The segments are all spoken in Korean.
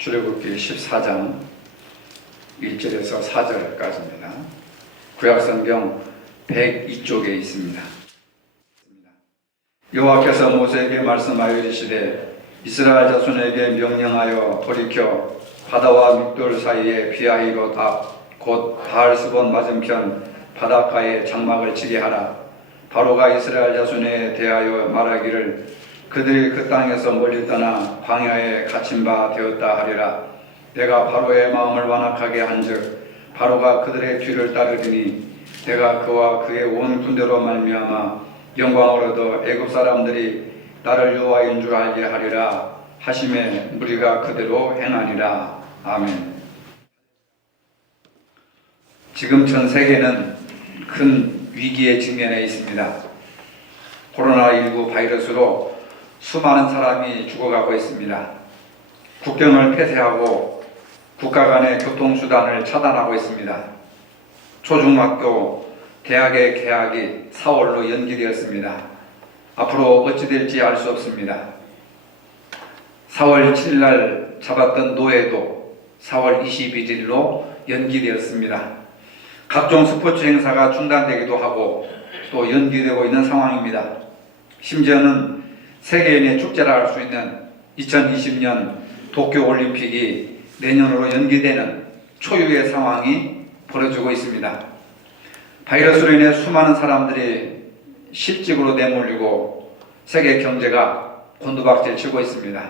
출애굽기 14장 1절에서 4절까지입니다. 구약성경 102쪽에 있습니다. 여호와께서 모세에게 말씀하여 이르시되 이스라엘 자손에게 명령하여 돌이켜 바다와 믹돌 사이에 비하히롯 앞 곧 바알스본 맞은편 바닷가에 장막을 치게 하라. 바로가 이스라엘 자손에 대하여 말하기를 그들이 그 땅에서 멀리 떠나 광야에 갇힌 바 되었다 하리라. 내가 바로의 마음을 완악하게 한즉 바로가 그들의 뒤를 따르리니 내가 그와 그의 온 군대로 말미암아 영광을 얻어 애굽 사람들이 나를 여호와인 줄 알게 하리라 하심에 무리가 그대로 행하니라. 아멘. 지금 전 세계는 큰 위기에 직면해 있습니다. 코로나19 바이러스로 수많은 사람이 죽어가고 있습니다. 국경을 폐쇄하고 국가 간의 교통수단을 차단하고 있습니다. 초중학교, 대학의 개학이 4월로 연기되었습니다. 앞으로 어찌 될지 알 수 없습니다. 4월 7일 날 잡았던 노예도 4월 21일로 연기되었습니다. 각종 스포츠 행사가 중단되기도 하고 또 연기되고 있는 상황입니다. 심지어는 세계인의 축제라 할 수 있는 2020년 도쿄올림픽이 내년으로 연기되는 초유의 상황이 벌어지고 있습니다. 바이러스로 인해 수많은 사람들이 실직으로 내몰리고 세계 경제가 곤두박질 치고 있습니다.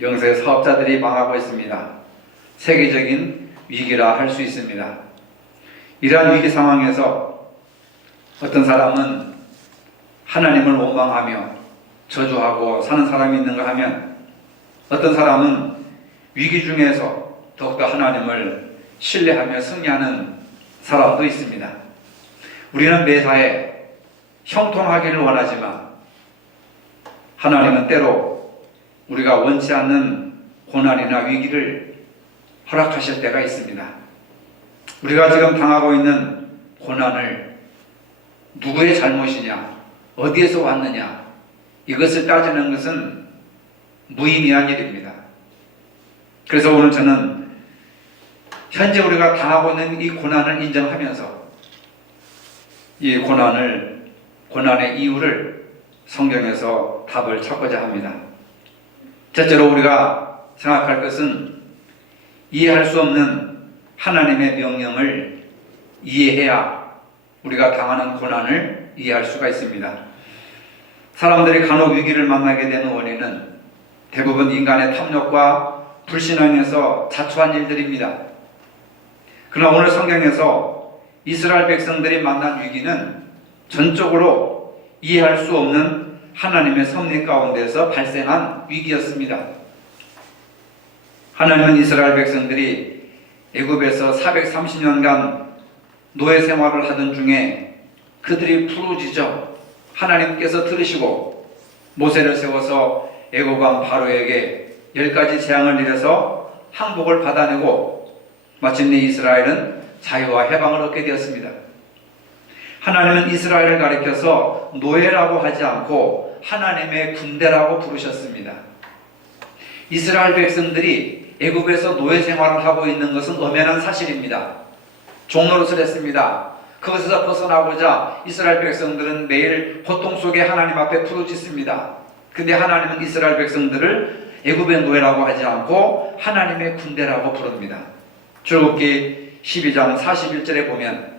영세 사업자들이 망하고 있습니다. 세계적인 위기라 할 수 있습니다. 이러한 위기 상황에서 어떤 사람은 하나님을 원망하며 저주하고 사는 사람이 있는가 하면 어떤 사람은 위기 중에서 더욱더 하나님을 신뢰하며 승리하는 사람도 있습니다. 우리는 매사에 형통하기를 원하지만 하나님은 때로 우리가 원치 않는 고난이나 위기를 허락하실 때가 있습니다. 우리가 지금 당하고 있는 고난을 누구의 잘못이냐, 어디에서 왔느냐, 이것을 따지는 것은 무의미한 일입니다. 그래서 오늘 저는 현재 우리가 당하고 있는 이 고난을 인정하면서 이 고난의 이유를 성경에서 답을 찾고자 합니다. 첫째로 우리가 생각할 것은 이해할 수 없는 하나님의 명령을 이해해야 우리가 당하는 고난을 이해할 수가 있습니다. 사람들이 간혹 위기를 만나게 되는 원인은 대부분 인간의 탐욕과 불신앙에서 자초한 일들입니다. 그러나 오늘 성경에서 이스라엘 백성들이 만난 위기는 전적으로 이해할 수 없는 하나님의 섭리 가운데서 발생한 위기였습니다. 하나님은 이스라엘 백성들이 애굽에서 430년간 노예 생활을 하던 중에 그들이 부르짖어 하나님께서 들으시고 모세를 세워서 애굽 왕 바로에게 10가지 재앙을 내려서 항복을 받아내고 마침내 이스라엘은 자유와 해방을 얻게 되었습니다. 하나님은 이스라엘을 가리켜서 노예라고 하지 않고 하나님의 군대라고 부르셨습니다. 이스라엘 백성들이 애굽에서 노예 생활을 하고 있는 것은 엄연한 사실입니다. 종노릇을 했습니다. 그것에서 벗어나고자 이스라엘 백성들은 매일 고통 속에 하나님 앞에 부르짖습니다. 근데 하나님은 이스라엘 백성들을 애굽의 노예라고 하지 않고 하나님의 군대라고 부릅니다. 출애굽기 12장 41절에 보면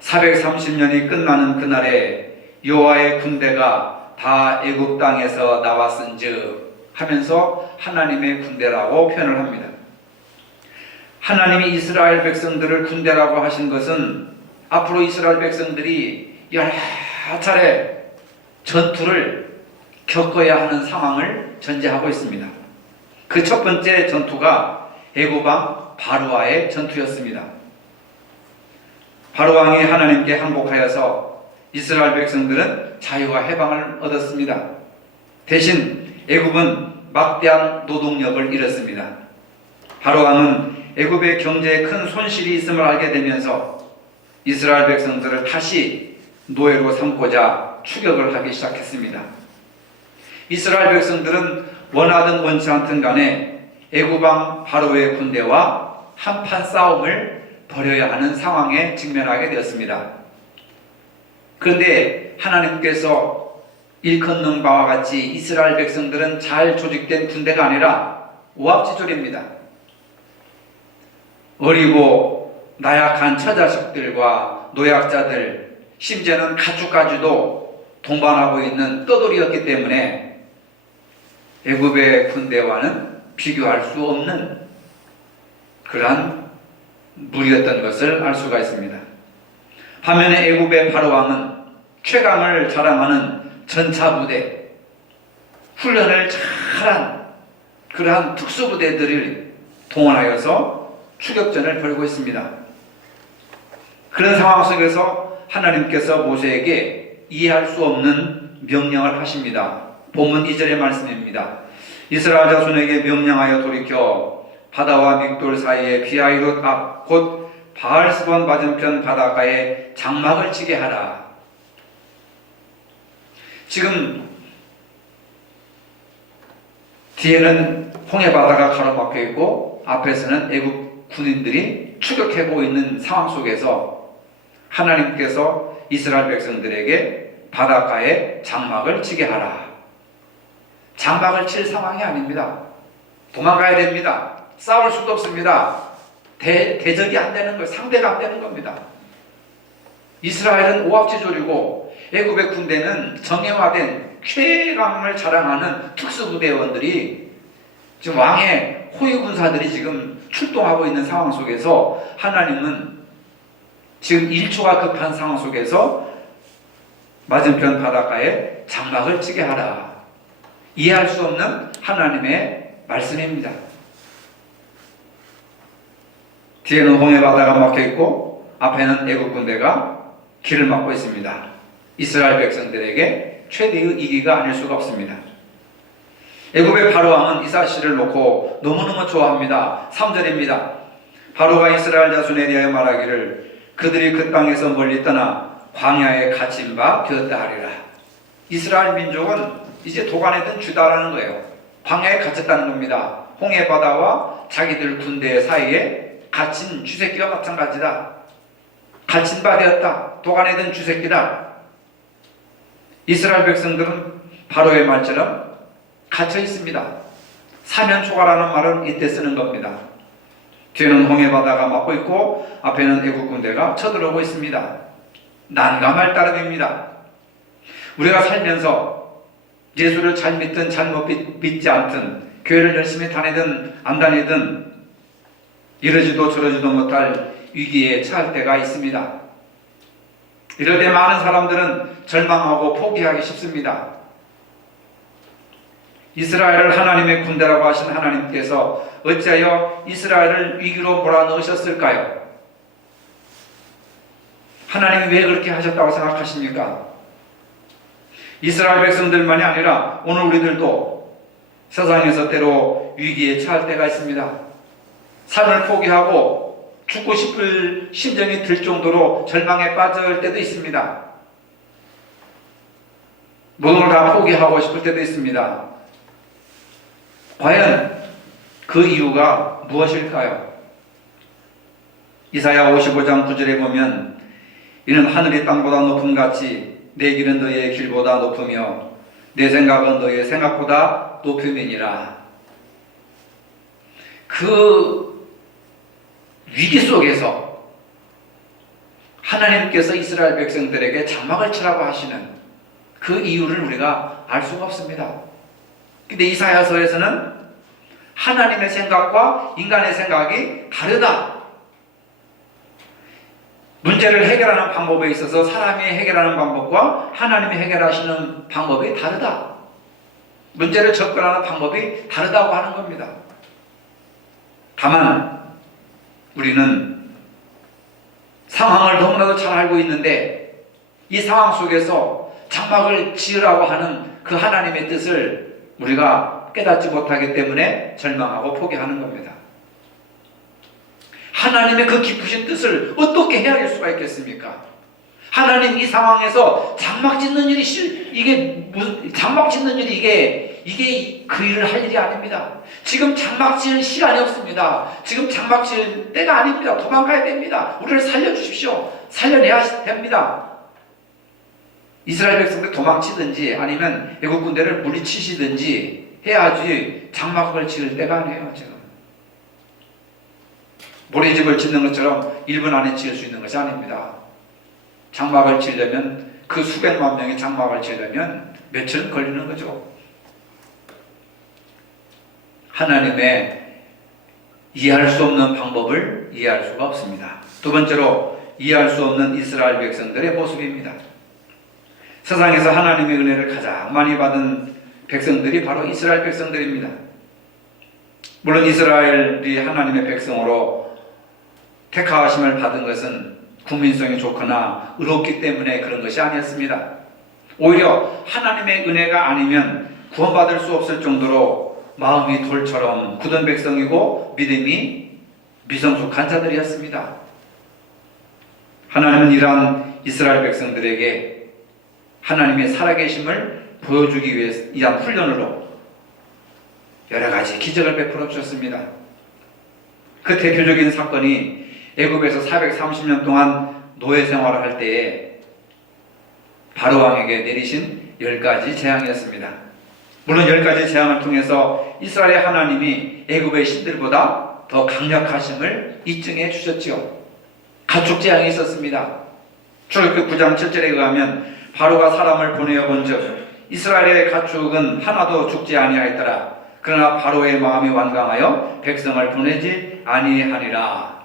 430년이 끝나는 그날에 여호와의 군대가 다 애굽 땅에서 나왔은즉 하면서 하나님의 군대라고 표현을 합니다. 하나님이 이스라엘 백성들을 군대라고 하신 것은 앞으로 이스라엘 백성들이 여러 차례 전투를 겪어야 하는 상황을 전제하고 있습니다. 그 첫 번째 전투가 애굽 왕 바로와의 전투였습니다. 바로 왕이 하나님께 항복하여서 이스라엘 백성들은 자유와 해방을 얻었습니다. 대신 애굽은 막대한 노동력을 잃었습니다. 바로 왕은 애굽의 경제에 큰 손실이 있음을 알게 되면서 이스라엘 백성들을 다시 노예로 삼고자 추격을 하기 시작했습니다. 이스라엘 백성들은 원하든 원치 않든 간에 애굽왕 바로의 군대와 한판 싸움을 벌여야 하는 상황에 직면하게 되었습니다. 그런데 하나님께서 일컫는 바와 같이 이스라엘 백성들은 잘 조직된 군대가 아니라 오합지졸입니다. 어리고 나약한 처자식들과 노약자들, 심지어는 가축까지도 동반하고 있는 떠돌이였기 때문에 애굽의 군대와는 비교할 수 없는 그러한 무리였던 것을 알 수가 있습니다. 반면에 애굽의 바로왕은 최강을 자랑하는 전차부대, 훈련을 잘한 그러한 특수부대들을 동원하여서 추격전을 벌이고 있습니다. 그런 상황 속에서 하나님께서 모세에게 이해할 수 없는 명령을 하십니다. 본문 2절의 말씀입니다. 이스라엘 자손에게 명령하여 돌이켜 바다와 믹돌 사이에 비하이롯 앞 곧 바알스본 맞은편 바닷가에 장막을 치게 하라. 지금 뒤에는 홍해 바다가 가로막혀 있고 앞에서는 애굽 군인들이 추격하고 있는 상황 속에서 하나님께서 이스라엘 백성들에게 바닷가에 장막을 치게 하라. 장막을 칠 상황이 아닙니다. 도망가야 됩니다. 싸울 수도 없습니다. 대적이 안 되는 거예요. 상대가 안 되는 겁니다. 이스라엘은 오합지졸이고 애굽의 군대는 정예화된 최강을 자랑하는 특수부대원들이 지금 왕의 호위 군사들이 지금 출동하고 있는 상황 속에서 하나님은 지금 일초가 급한 상황 속에서 맞은편 바닷가에 장막을 치게 하라. 이해할 수 없는 하나님의 말씀입니다. 뒤에는 홍해 바다가 막혀 있고 앞에는 애굽 군대가 길을 막고 있습니다. 이스라엘 백성들에게 최대의 위기가 아닐 수가 없습니다. 애굽의 바로왕은 이 사실을 놓고 너무너무 좋아합니다. 3절입니다. 바로가 이스라엘 자손에 대하여 말하기를 그들이 그 땅에서 멀리 떠나 광야에 갇힌 바 되었다 하리라. 이스라엘 민족은 이제 도관에 든 쥐다라는 거예요. 광야에 갇혔다는 겁니다. 홍해 바다와 자기들 군대 사이에 갇힌 쥐새끼와 마찬가지다. 갇힌 바 되었다. 도관에 든 쥐새끼다. 이스라엘 백성들은 바로의 말처럼 갇혀 있습니다. 사면초가라는 말은 이때 쓰는 겁니다. 뒤에는 홍해 바다가 막고 있고 앞에는 애국 군대가 쳐들어오고 있습니다. 난감할 따름입니다. 우리가 살면서 예수를 잘 믿든 잘못 믿지 않든 교회를 열심히 다니든 안 다니든 이러지도 저러지도 못할 위기에 처할 때가 있습니다. 이럴 때 많은 사람들은 절망하고 포기하기 쉽습니다. 이스라엘을 하나님의 군대라고 하신 하나님께서 어찌하여 이스라엘을 위기로 몰아넣으셨을까요? 하나님이 왜 그렇게 하셨다고 생각하십니까? 이스라엘 백성들만이 아니라 오늘 우리들도 세상에서 때로 위기에 처할 때가 있습니다. 삶을 포기하고 죽고 싶을 심정이 들 정도로 절망에 빠질 때도 있습니다. 모든 걸 다 포기하고 싶을 때도 있습니다. 과연 그 이유가 무엇일까요? 이사야 55장 9절에 보면 이는 하늘이 땅보다 높음 같이 내 길은 너의 길보다 높으며 내 생각은 너의 생각보다 높음이니라. 그 위기 속에서 하나님께서 이스라엘 백성들에게 장막을 치라고 하시는 그 이유를 우리가 알 수가 없습니다. 근데 이사야서에서는 하나님의 생각과 인간의 생각이 다르다. 문제를 해결하는 방법에 있어서 사람이 해결하는 방법과 하나님이 해결하시는 방법이 다르다. 문제를 접근하는 방법이 다르다고 하는 겁니다. 다만 우리는 상황을 너무나도 잘 알고 있는데 이 상황 속에서 장막을 지으라고 하는 그 하나님의 뜻을 우리가 깨닫지 못하기 때문에 절망하고 포기하는 겁니다. 하나님의 그 깊으신 뜻을 어떻게 헤아릴 수가 있겠습니까? 하나님 이 상황에서 장막 짓는 일이 이게 장막 짓는 일이 이게 그 일을 할 일이 아닙니다. 지금 장막 지을 시간이 없습니다. 지금 장막 지을 때가 아닙니다. 도망가야 됩니다. 우리를 살려주십시오. 살려내야 됩니다. 이스라엘 백성들 도망치든지 아니면 애국 군대를 물리치시든지 해야지 장막을 지을 때가 아니에요. 지금 모래집을 짓는 것처럼 1분 안에 지을 수 있는 것이 아닙니다. 장막을 지으려면 그 수백만 명의 장막을 지으려면 며칠은 걸리는 거죠. 하나님의 이해할 수 없는 방법을 이해할 수가 없습니다. 두 번째로 이해할 수 없는 이스라엘 백성들의 모습입니다. 세상에서 하나님의 은혜를 가장 많이 받은 백성들이 바로 이스라엘 백성들입니다. 물론 이스라엘이 하나님의 백성으로 택하심을 받은 것은 국민성이 좋거나 의롭기 때문에 그런 것이 아니었습니다. 오히려 하나님의 은혜가 아니면 구원받을 수 없을 정도로 마음이 돌처럼 굳은 백성이고 믿음이 미성숙한 자들이었습니다. 하나님은 이러한 이스라엘 백성들에게 하나님의 살아계심을 보여주기 위해 이러한 훈련으로 여러 가지 기적을 베풀어 주셨습니다. 그 대표적인 사건이 애굽에서 430년 동안 노예 생활을 할 때에 바로 왕에게 내리신 10가지 재앙이었습니다. 물론 10가지 재앙을 통해서 이스라엘의 하나님이 애굽의 신들보다 더 강력하심을 입증해 주셨지요. 가축 재앙이 있었습니다. 출애굽기 9장 7절에 의하면 바로가 사람을 보내어 본즉 이스라엘의 가축은 하나도 죽지 아니하였더라. 그러나 바로의 마음이 완강하여 백성을 보내지 아니하니라.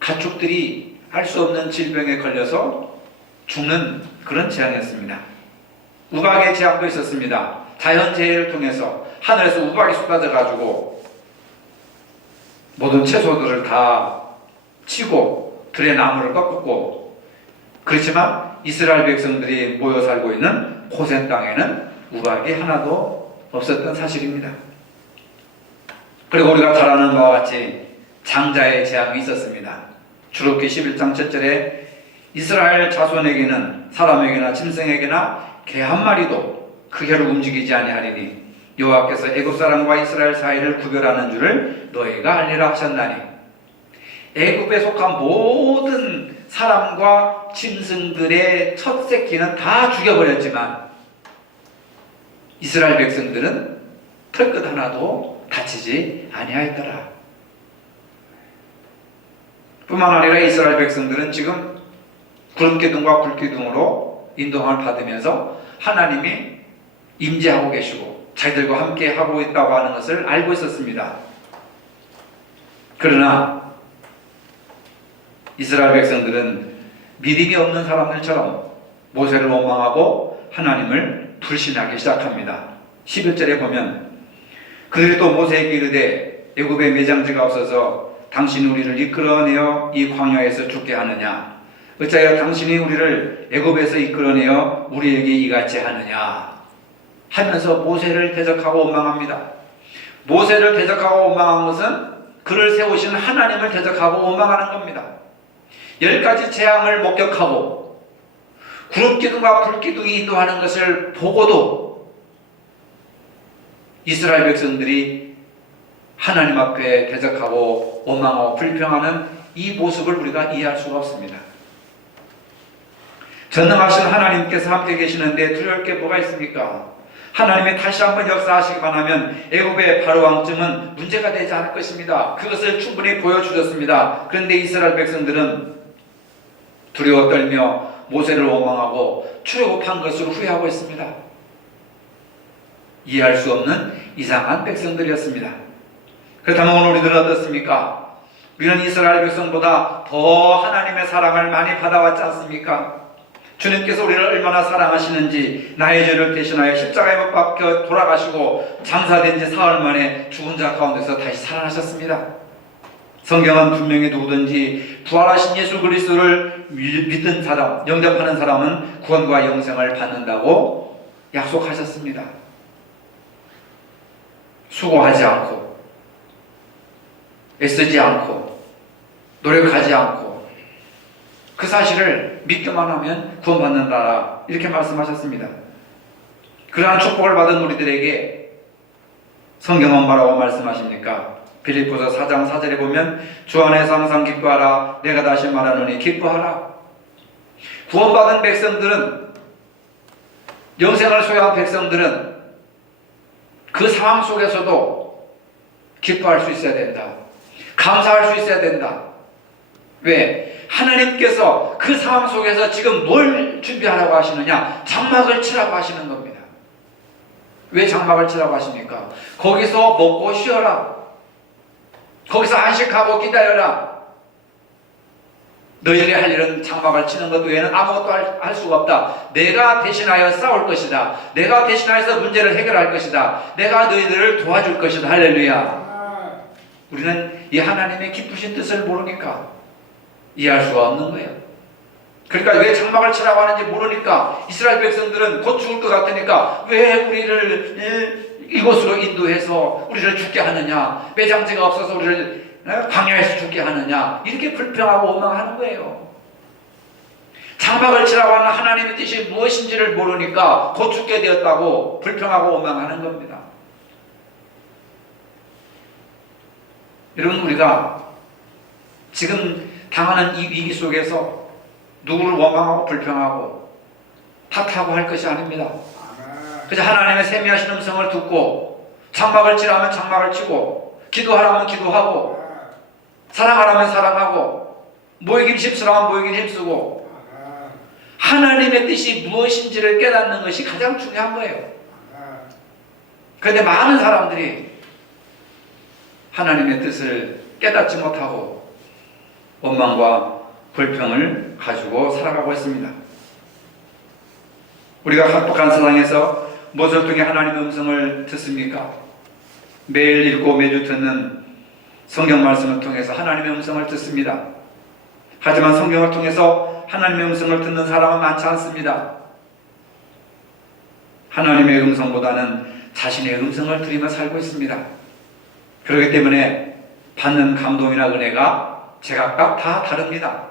가축들이 알 수 없는 질병에 걸려서 죽는 그런 재앙이었습니다. 우박의 재앙도 있었습니다. 자연재해를 통해서 하늘에서 우박이 쏟아져 가지고 모든 채소들을 다 치고 들의 나무를 꺾고, 그렇지만 이스라엘 백성들이 모여 살고 있는 고센 땅에는 우박이 하나도 없었던 사실입니다. 그리고 우리가 잘 아는 바와 같이 장자의 재앙이 있었습니다. 출애굽기 11장 7절에 이스라엘 자손에게는 사람에게나 짐승에게나 개 한 마리도 그 혀를 움직이지 아니하리니 여호와께서 애굽 사람과 이스라엘 사이를 구별하는 줄을 너희가 알리라 하셨나니, 애굽에 속한 모든 사람과 짐승들의 첫 새끼는 다 죽여버렸지만 이스라엘 백성들은 털끝 하나도 다치지 아니하였더라. 뿐만 아니라 이스라엘 백성들은 지금 구름기둥과 불기둥으로 인도함을 받으면서 하나님이 임재하고 계시고 자기들과 함께 하고 있다고 하는 것을 알고 있었습니다. 그러나 이스라엘 백성들은 믿음이 없는 사람들처럼 모세를 원망하고 하나님을 불신하기 시작합니다. 11절에 보면 그들이 또 모세에게 이르되 애굽에 매장지가 없어서 당신이 우리를 이끌어내어 이 광야에서 죽게 하느냐? 어찌하여 당신이 우리를 애굽에서 이끌어내어 우리에게 이같이 하느냐? 하면서 모세를 대적하고 원망합니다. 모세를 대적하고 원망한 것은 그를 세우신 하나님을 대적하고 원망하는 겁니다. 10가지 재앙을 목격하고 구름기둥과 불기둥이 인도하는 것을 보고도 이스라엘 백성들이 하나님 앞에 대적하고 원망하고 불평하는 이 모습을 우리가 이해할 수가 없습니다. 전능하신 하나님께서 함께 계시는데 두려울 게 뭐가 있습니까? 하나님이 다시 한번 역사하시기만 하면 애굽의 바로 왕쯤은 문제가 되지 않을 것입니다. 그것을 충분히 보여주셨습니다. 그런데 이스라엘 백성들은 두려워 떨며 모세를 원망하고 출애굽한 것을 후회하고 있습니다. 이해할 수 없는 이상한 백성들이었습니다. 그렇다면 오늘 우리들은 어떻습니까? 우리는 이스라엘 백성보다 더 하나님의 사랑을 많이 받아왔지 않습니까? 주님께서 우리를 얼마나 사랑하시는지 나의 죄를 대신하여 십자가에 못 박혀 돌아가시고 장사된 지 사흘 만에 죽은 자 가운데서 다시 살아나셨습니다. 성경은 분명히 누구든지 부활하신 예수 그리스도를 믿은 사람, 영접하는 사람은 구원과 영생을 받는다고 약속하셨습니다. 수고하지 않고 애쓰지 않고 노력하지 않고 그 사실을 믿기만 하면 구원받는다, 이렇게 말씀하셨습니다. 그러한 축복을 받은 우리들에게 성경은 뭐라고 말씀하십니까? 빌립보서 4장 4절에 보면 주 안에서 항상 기뻐하라. 내가 다시 말하노니 기뻐하라. 구원받은 백성들은, 영생을 소유한 백성들은 그 상황 속에서도 기뻐할 수 있어야 된다. 감사할 수 있어야 된다. 왜? 하나님께서 그 상황 속에서 지금 뭘 준비하라고 하시느냐? 장막을 치라고 하시는 겁니다. 왜 장막을 치라고 하십니까? 거기서 먹고 쉬어라. 거기서 안식하고 기다려라. 너희들이 할 일은 장막을 치는 것 외에는 아무것도 할 수가 없다. 내가 대신하여 싸울 것이다. 내가 대신하여서 문제를 해결할 것이다. 내가 너희들을 도와줄 것이다. 할렐루야. 우리는 이 하나님의 기쁘신 뜻을 모르니까 이해할 수가 없는 거예요. 그러니까 왜 장막을 치라고 하는지 모르니까 이스라엘 백성들은 곧 죽을 것 같으니까 왜 우리를 이곳으로 인도해서 우리를 죽게 하느냐, 매장지가 없어서 우리를 광야에서 죽게 하느냐, 이렇게 불평하고 원망하는 거예요. 장막을 치라고 하는 하나님의 뜻이 무엇인지를 모르니까 곧 죽게 되었다고 불평하고 원망하는 겁니다. 여러분, 우리가 지금 당하는 이 위기 속에서 누구를 원망하고 불평하고 탓하고 할 것이 아닙니다. 그저 하나님의 세미하신 음성을 듣고 장막을 치라면 장막을 치고, 기도하라면 기도하고, 사랑하라면 사랑하고, 모이긴 힘쓰라면 모이긴 힘쓰고, 하나님의 뜻이 무엇인지를 깨닫는 것이 가장 중요한 거예요. 그런데 많은 사람들이 하나님의 뜻을 깨닫지 못하고 원망과 불평을 가지고 살아가고 있습니다. 우리가 각박한 세상에서 무엇을 통해 하나님의 음성을 듣습니까? 매일 읽고 매주 듣는 성경 말씀을 통해서 하나님의 음성을 듣습니다. 하지만 성경을 통해서 하나님의 음성을 듣는 사람은 많지 않습니다. 하나님의 음성보다는 자신의 음성을 들으며 살고 있습니다. 그렇기 때문에 받는 감동이나 은혜가 제각각 다 다릅니다.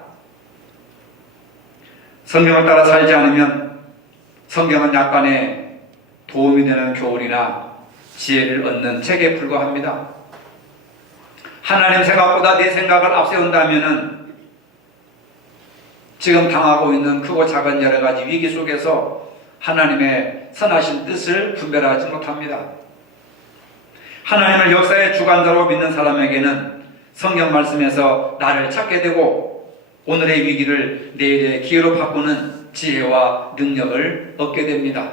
성경을 따라 살지 않으면 성경은 약간의 도움이 되는 교훈이나 지혜를 얻는 책에 불과합니다. 하나님 생각보다 내 생각을 앞세운다면 지금 당하고 있는 크고 작은 여러 가지 위기 속에서 하나님의 선하신 뜻을 분별하지 못합니다. 하나님을 역사의 주관자로 믿는 사람에게는 성경 말씀에서 나를 찾게 되고 오늘의 위기를 내일의 기회로 바꾸는 지혜와 능력을 얻게 됩니다.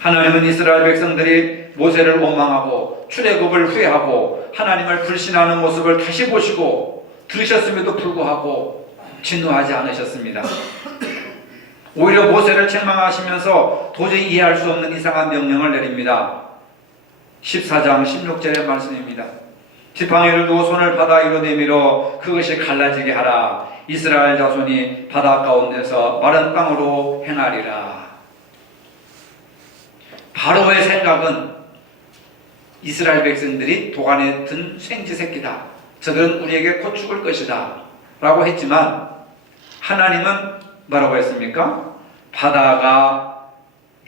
하나님은 이스라엘 백성들이 모세를 원망하고 출애굽을 후회하고 하나님을 불신하는 모습을 다시 보시고 들으셨음에도 불구하고 진노하지 않으셨습니다. 오히려 모세를 책망하시면서 도저히 이해할 수 없는 이상한 명령을 내립니다. 14장 16절의 말씀입니다. 지팡이를 두고 손을 바다 위로 내밀어 그것이 갈라지게 하라. 이스라엘 자손이 바다 가운데서 마른 땅으로 행하리라. 바로의 생각은 이스라엘 백성들이 도간에 든 생쥐 새끼다. 저들은 우리에게 곧 죽을 것이다. 라고 했지만 하나님은 뭐라고 했습니까? 바다가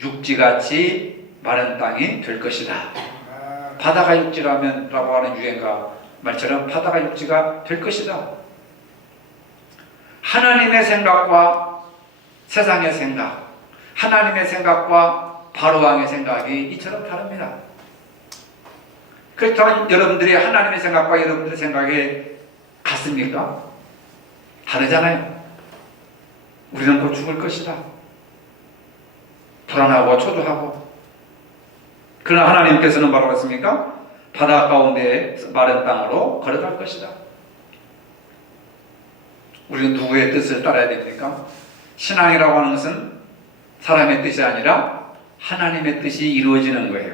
육지같이 마른 땅이 될 것이다. 바다가 육지라면 라고 하는 유행가 말처럼 바다가 육지가 될 것이다. 하나님의 생각과 세상의 생각, 하나님의 생각과 바로왕의 생각이 이처럼 다릅니다. 그렇다면 여러분들이 하나님의 생각과 여러분들의 생각이 같습니까? 다르잖아요. 우리는 곧 죽을 것이다. 불안하고 초조하고. 그러나 하나님께서는 뭐라고 했습니까? 바다 가운데 마른 땅으로 걸어갈 것이다. 우리는 누구의 뜻을 따라야 됩니까? 신앙이라고 하는 것은 사람의 뜻이 아니라 하나님의 뜻이 이루어지는 거예요.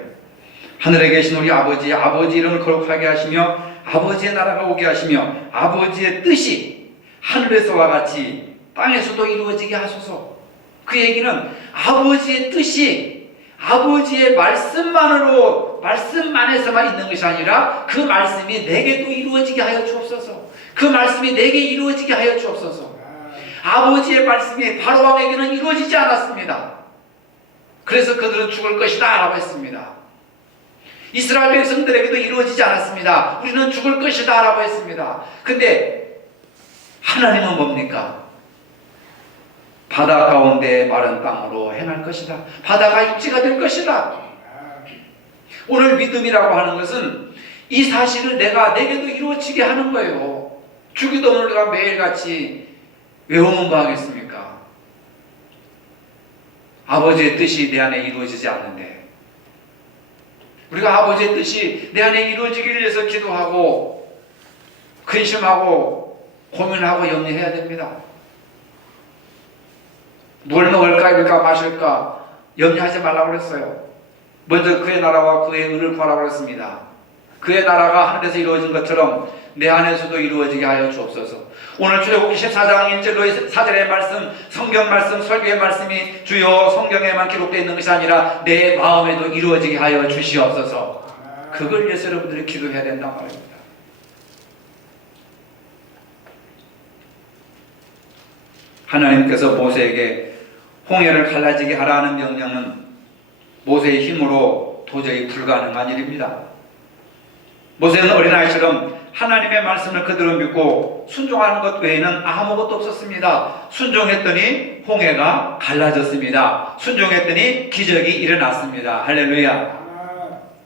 하늘에 계신 우리 아버지, 아버지 이름을 거룩하게 하시며 아버지의 나라가 오게 하시며 아버지의 뜻이 하늘에서와 같이 땅에서도 이루어지게 하소서. 그 얘기는 아버지의 뜻이 아버지의 말씀만으로, 말씀만에서만 있는 것이 아니라 그 말씀이 내게도 이루어지게 하여 주옵소서. 그 말씀이 내게 이루어지게 하여 주옵소서. 아버지의 말씀이 바로왕에게는 이루어지지 않았습니다. 그래서 그들은 죽을 것이다 라고 했습니다. 이스라엘 백성들에게도 이루어지지 않았습니다. 우리는 죽을 것이다 라고 했습니다. 근데 하나님은 뭡니까? 바다 가운데 마른 땅으로 행할 것이다. 바다가 육지가 될 것이다. 오늘 믿음이라고 하는 것은 이 사실을 내게도 이루어지게 하는 거예요. 주기도문을 우리가 매일같이 외우는 거 하겠습니까? 아버지의 뜻이 내 안에 이루어지지 않는데 우리가 아버지의 뜻이 내 안에 이루어지기를 위해서 기도하고 근심하고 고민하고 염려해야 됩니다. 뭘 먹을까 입을까 마실까 염려하지 말라고 그랬어요. 먼저 그의 나라와 그의 의를 구하라고 그랬습니다. 그의 나라가 하늘에서 이루어진 것처럼 내 안에서도 이루어지게 하여 주옵소서. 오늘 출애굽기 14장 1절로 4절의 말씀, 성경 말씀, 설교의 말씀이 주여 성경에만 기록되어 있는 것이 아니라 내 마음에도 이루어지게 하여 주시옵소서. 그걸 위해서 여러분들이 기도해야 된다고 말입니다. 하나님께서 모세에게 홍해를 갈라지게 하라는 명령은 모세의 힘으로 도저히 불가능한 일입니다. 모세는 어린아이처럼 하나님의 말씀을 그대로 믿고 순종하는 것 외에는 아무것도 없었습니다. 순종했더니 홍해가 갈라졌습니다. 순종했더니 기적이 일어났습니다. 할렐루야.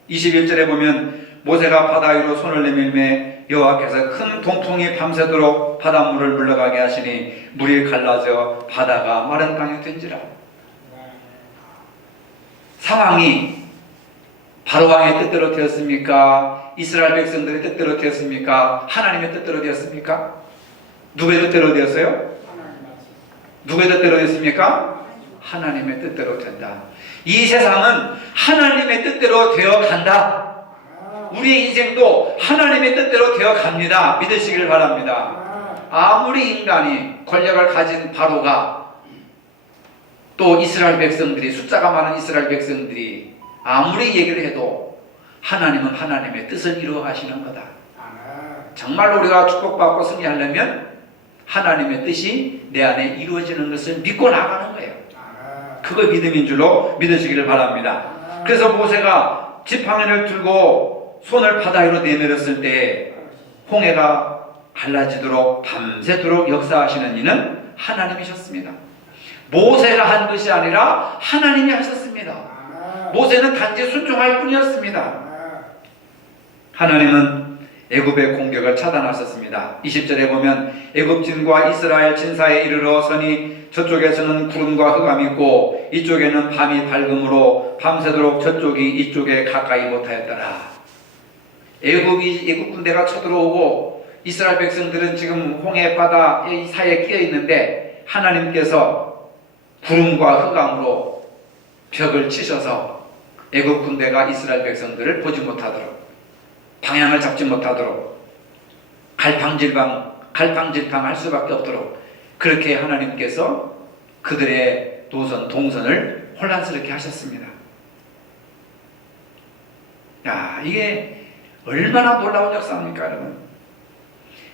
21절에 보면 모세가 바다 위로 손을 내밀매 여호와께서 큰 동풍이 밤새도록 바닷물을 물러가게 하시니 물이 갈라져 바다가 마른 땅이 된지라. 상황이 바로왕의 뜻대로 되었습니까? 이스라엘 백성들의 뜻대로 되었습니까? 하나님의 뜻대로 되었습니까? 누구의 뜻대로 되었어요? 누구의 뜻대로 되었습니까? 하나님의 뜻대로 된다. 이 세상은 하나님의 뜻대로 되어 간다. 우리의 인생도 하나님의 뜻대로 되어 갑니다. 믿으시길 바랍니다. 아무리 인간이 권력을 가진 바로가 또 이스라엘 백성들이 숫자가 많은 이스라엘 백성들이 아무리 얘기를 해도 하나님은 하나님의 뜻을 이루어 가시는 거다. 정말로 우리가 축복받고 승리하려면 하나님의 뜻이 내 안에 이루어지는 것을 믿고 나가는 거예요. 그거 믿음인 줄로 믿으시기를 바랍니다. 그래서 모세가 지팡이를 들고 손을 바다 위로 내밀었을 때 홍해가 갈라지도록 밤새도록 역사하시는 이는 하나님이셨습니다. 모세가 한 것이 아니라 하나님이 하셨습니다. 모세는 단지 순종할 뿐이었습니다. 하나님은 애굽의 공격을 차단하셨습니다. 20절에 보면 애굽진과 이스라엘 진사에 이르러 서니 저쪽에서는 구름과 흑암이 있고 이쪽에는 밤이 밝음으로 밤새도록 저쪽이 이쪽에 가까이 못하였더라. 애굽 군대가 쳐들어오고 이스라엘 백성들은 지금 홍해 바다 사이에 끼어 있는데 하나님께서 구름과 흑암으로 벽을 치셔서 애굽 군대가 이스라엘 백성들을 보지 못하도록 방향을 잡지 못하도록 갈팡질팡할 수밖에 없도록 그렇게 하나님께서 그들의 동선을 혼란스럽게 하셨습니다. 야, 이게 얼마나 놀라운 역사입니까, 여러분?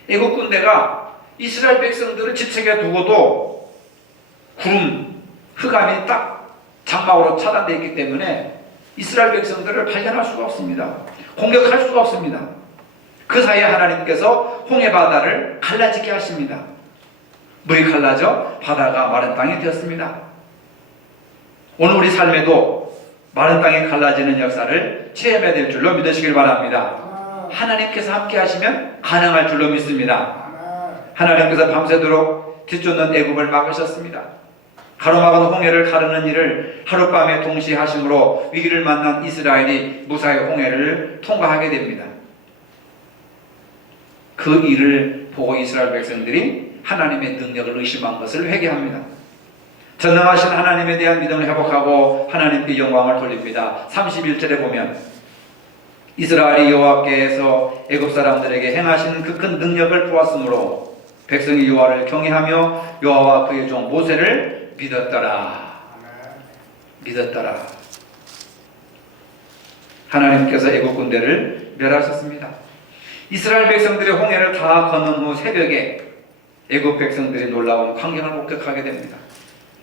애국 군대가 이스라엘 백성들을 지책에 두고도 구름, 흑암이 딱 장막으로 차단되어 있기 때문에 이스라엘 백성들을 발견할 수가 없습니다. 공격할 수가 없습니다. 그 사이에 하나님께서 홍해 바다를 갈라지게 하십니다. 물이 갈라져 바다가 마른 땅이 되었습니다. 오늘 우리 삶에도 마른 땅이 갈라지는 역사를 체험해야 될 줄로 믿으시길 바랍니다. 하나님께서 함께 하시면 가능할 줄로 믿습니다. 하나님께서 밤새도록 뒤쫓는 애굽을 막으셨습니다. 가로막은 홍해를 가르는 일을 하룻밤에 동시에 하심으로 위기를 만난 이스라엘이 무사히 홍해를 통과하게 됩니다. 그 일을 보고 이스라엘 백성들이 하나님의 능력을 의심한 것을 회개합니다. 전능하신 하나님에 대한 믿음을 회복하고 하나님께 영광을 돌립니다. 31절에 보면 이스라엘이 여호와께서 애굽 사람들에게 행하신 그 큰 능력을 보았으므로 백성이 여호와를 경외하며 여호와와 그의 종 모세를 믿었더라. 하나님께서 애굽 군대를 멸하셨습니다. 이스라엘 백성들이 홍해를 다 건넌 후 새벽에 애굽 백성들이 놀라운 광경을 목격하게 됩니다.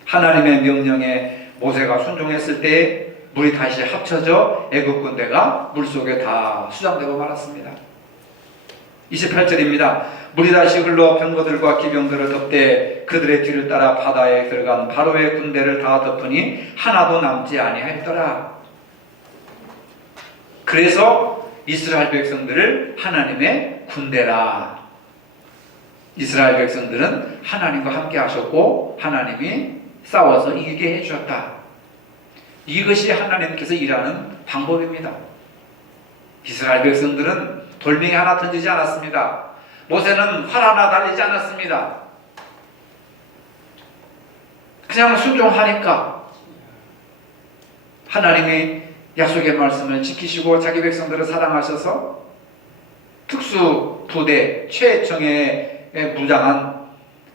하나님의 명령에 모세가 순종했을 때 물이 다시 합쳐져 애굽 군대가 물속에 다 수장되고 말았습니다. 28절입니다. 물이 다시 흘러 병거들과 기병들을 덮되 그들의 뒤를 따라 바다에 들어간 바로의 군대를 다 덮으니 하나도 남지 아니하였더라. 그래서 이스라엘 백성들을 하나님의 군대라. 이스라엘 백성들은 하나님과 함께 하셨고 하나님이 싸워서 이기게 해주셨다. 이것이 하나님께서 일하는 방법입니다. 이스라엘 백성들은 돌멩이 하나 던지지 않았습니다. 모세는 활 하나 달리지 않았습니다. 그냥 순종하니까 하나님이 약속의 말씀을 지키시고 자기 백성들을 사랑하셔서 특수 부대 최정예에 무장한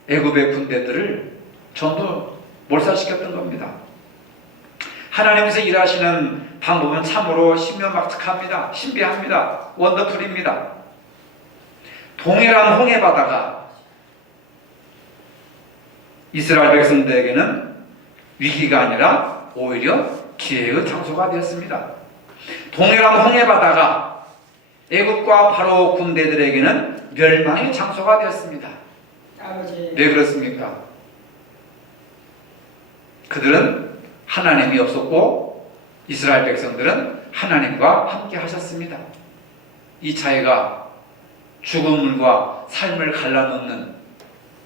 애굽의 군대들을 전부 몰살시켰던 겁니다. 하나님께서 일하시는 방법은 참으로 신묘막측합니다. 신비합니다. 원더풀입니다. 동일한 홍해바다가 이스라엘 백성들에게는 위기가 아니라 오히려 기회의 장소가 되었습니다. 동일한 홍해바다가 애굽과 바로 군대들에게는 멸망의 장소가 되었습니다. 왜 그렇습니까? 그들은 하나님이 없었고 이스라엘 백성들은 하나님과 함께 하셨습니다. 이 차이가 죽음과 삶을 갈라놓는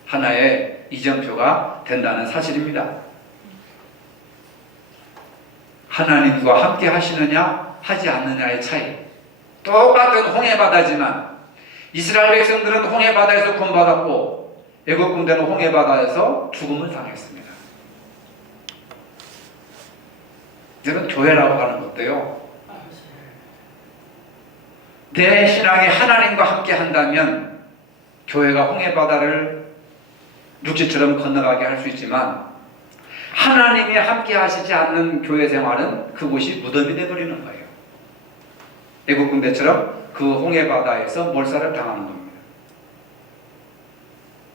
하나의 이정표가 된다는 사실입니다. 하나님과 함께 하시느냐 하지 않느냐의 차이. 똑같은 홍해바다지만 이스라엘 백성들은 홍해바다에서 구원받았고 애굽 군대는 홍해바다에서 죽음을 당했습니다. 이건 교회라고 하는 것도요, 내 신앙이 하나님과 함께 한다면 교회가 홍해바다를 육지처럼 건너가게 할 수 있지만 하나님이 함께 하시지 않는 교회 생활은 그곳이 무덤이 되어버리는 거예요. 애국 군대처럼 그 홍해바다에서 몰살을 당하는 겁니다.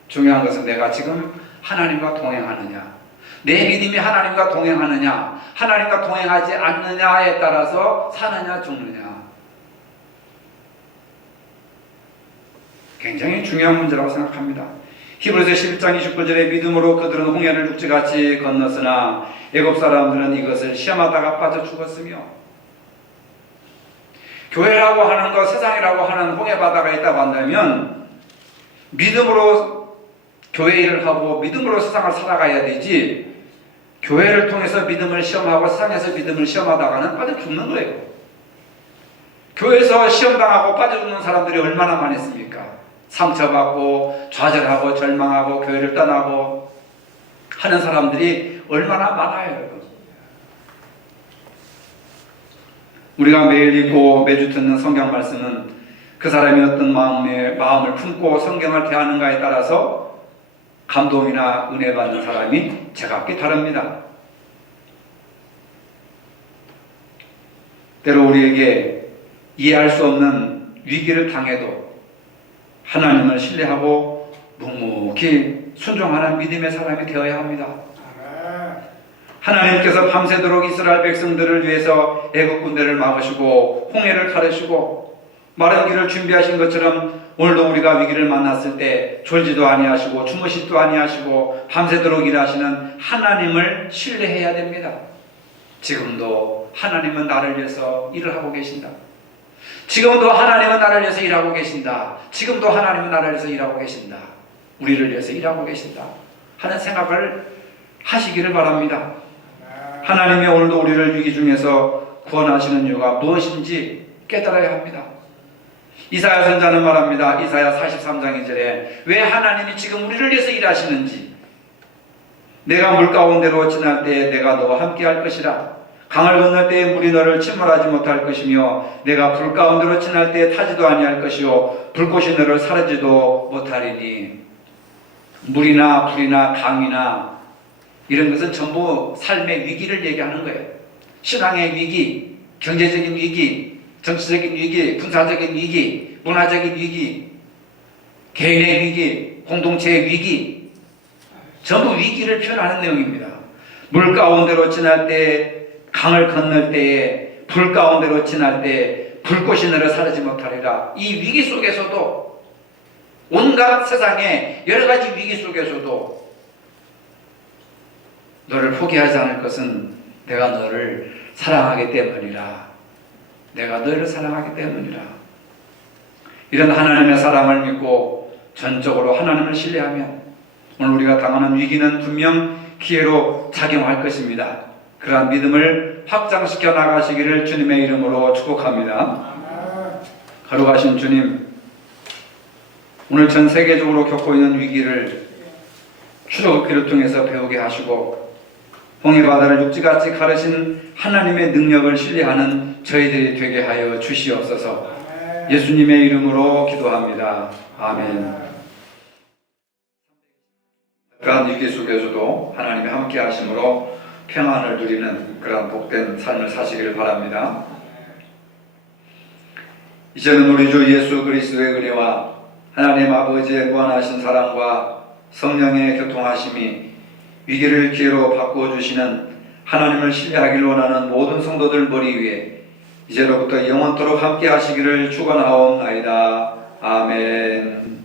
중요한 것은 내가 지금 하나님과 동행하느냐, 내 믿음이 하나님과 동행하느냐, 하나님과 동행하지 않느냐에 따라서 사느냐 죽느냐, 굉장히 중요한 문제라고 생각합니다. 히브리서 11장 29절에 믿음으로 그들은 홍해를 육지같이 건넜으나 애굽 사람들은 이것을 시험하다가 빠져 죽었으며, 교회라고 하는 것, 세상이라고 하는 홍해바다가 있다고 한다면 믿음으로 교회 일을 하고 믿음으로 세상을 살아가야 되지, 교회를 통해서 믿음을 시험하고 세상에서 믿음을 시험하다가는 빠져 죽는 거예요. 교회에서 시험당하고 빠져 죽는 사람들이 얼마나 많습니까? 상처받고 좌절하고 절망하고 교회를 떠나고 하는 사람들이 얼마나 많아요, 여러분. 우리가 매일 읽고 매주 듣는 성경 말씀은 그 사람이 어떤 마음을 품고 성경을 대하는가에 따라서 감동이나 은혜 받는 사람이 제각기 다릅니다. 때로 우리에게 이해할 수 없는 위기를 당해도 하나님을 신뢰하고 묵묵히 순종하는 믿음의 사람이 되어야 합니다. 하나님께서 밤새도록 이스라엘 백성들을 위해서 애굽 군대를 막으시고 홍해를 가르시고 마른 길을 준비하신 것처럼 오늘도 우리가 위기를 만났을 때 졸지도 아니하시고 주무시지도 아니하시고 밤새도록 일하시는 하나님을 신뢰해야 됩니다. 지금도 하나님은 나를 위해서 일을 하고 계신다. 지금도 하나님은 나를 위해서 일하고 계신다. 지금도 하나님은 나를 위해서 일하고 계신다. 우리를 위해서 일하고 계신다 하는 생각을 하시기를 바랍니다. 하나님이 오늘도 우리를 위기 중에서 구원하시는 이유가 무엇인지 깨달아야 합니다. 이사야 선자는 말합니다. 이사야 43장 2절에 왜 하나님이 지금 우리를 위해서 일하시는지, 내가 물 가운데로 지날 때에 내가 너와 함께 할 것이라. 강을 건널 때에 물이 너를 침몰하지 못할 것이며 내가 불 가운데로 지날 때에 타지도 아니할 것이요 불꽃이 너를 사르지도 못하리니. 물이나 불이나 강이나 이런 것은 전부 삶의 위기를 얘기하는 거예요. 신앙의 위기, 경제적인 위기, 정치적인 위기, 군사적인 위기, 문화적인 위기, 개인의 위기, 공동체의 위기, 전부 위기를 표현하는 내용입니다. 물 가운데로 지날 때 강을 건널 때에 불 가운데로 지날 때에 불꽃이 내려 사르지 못하리라. 이 위기 속에서도 온갖 세상의 여러 가지 위기 속에서도 너를 포기하지 않을 것은 내가 너를 사랑하기 때문이라. 내가 너를 사랑하기 때문이라. 이런 하나님의 사랑을 믿고 전적으로 하나님을 신뢰하면 오늘 우리가 당하는 위기는 분명 기회로 작용할 것입니다. 그러한 믿음을 확장시켜 나가시기를 주님의 이름으로 축복합니다. 거룩하신 주님, 오늘 전 세계적으로 겪고 있는 위기를 출애굽기를 통해서 배우게 하시고 홍해 바다를 육지같이 가르신 하나님의 능력을 신뢰하는 저희들이 되게 하여 주시옵소서. 예수님의 이름으로 기도합니다. 아멘. 그러한 위기 속에서도 하나님이 함께 하심으로 평안을 누리는 그런 복된 삶을 사시기를 바랍니다. 이제는 우리 주 예수 그리스도의 은혜와 하나님 아버지의 무한하신 사랑과 성령의 교통하심이 위기를 기회로 바꾸어주시는 하나님을 신뢰하기를 원하는 모든 성도들 머리 위에 이제로부터 영원토록 함께 하시기를 축원하옵나이다. 아멘.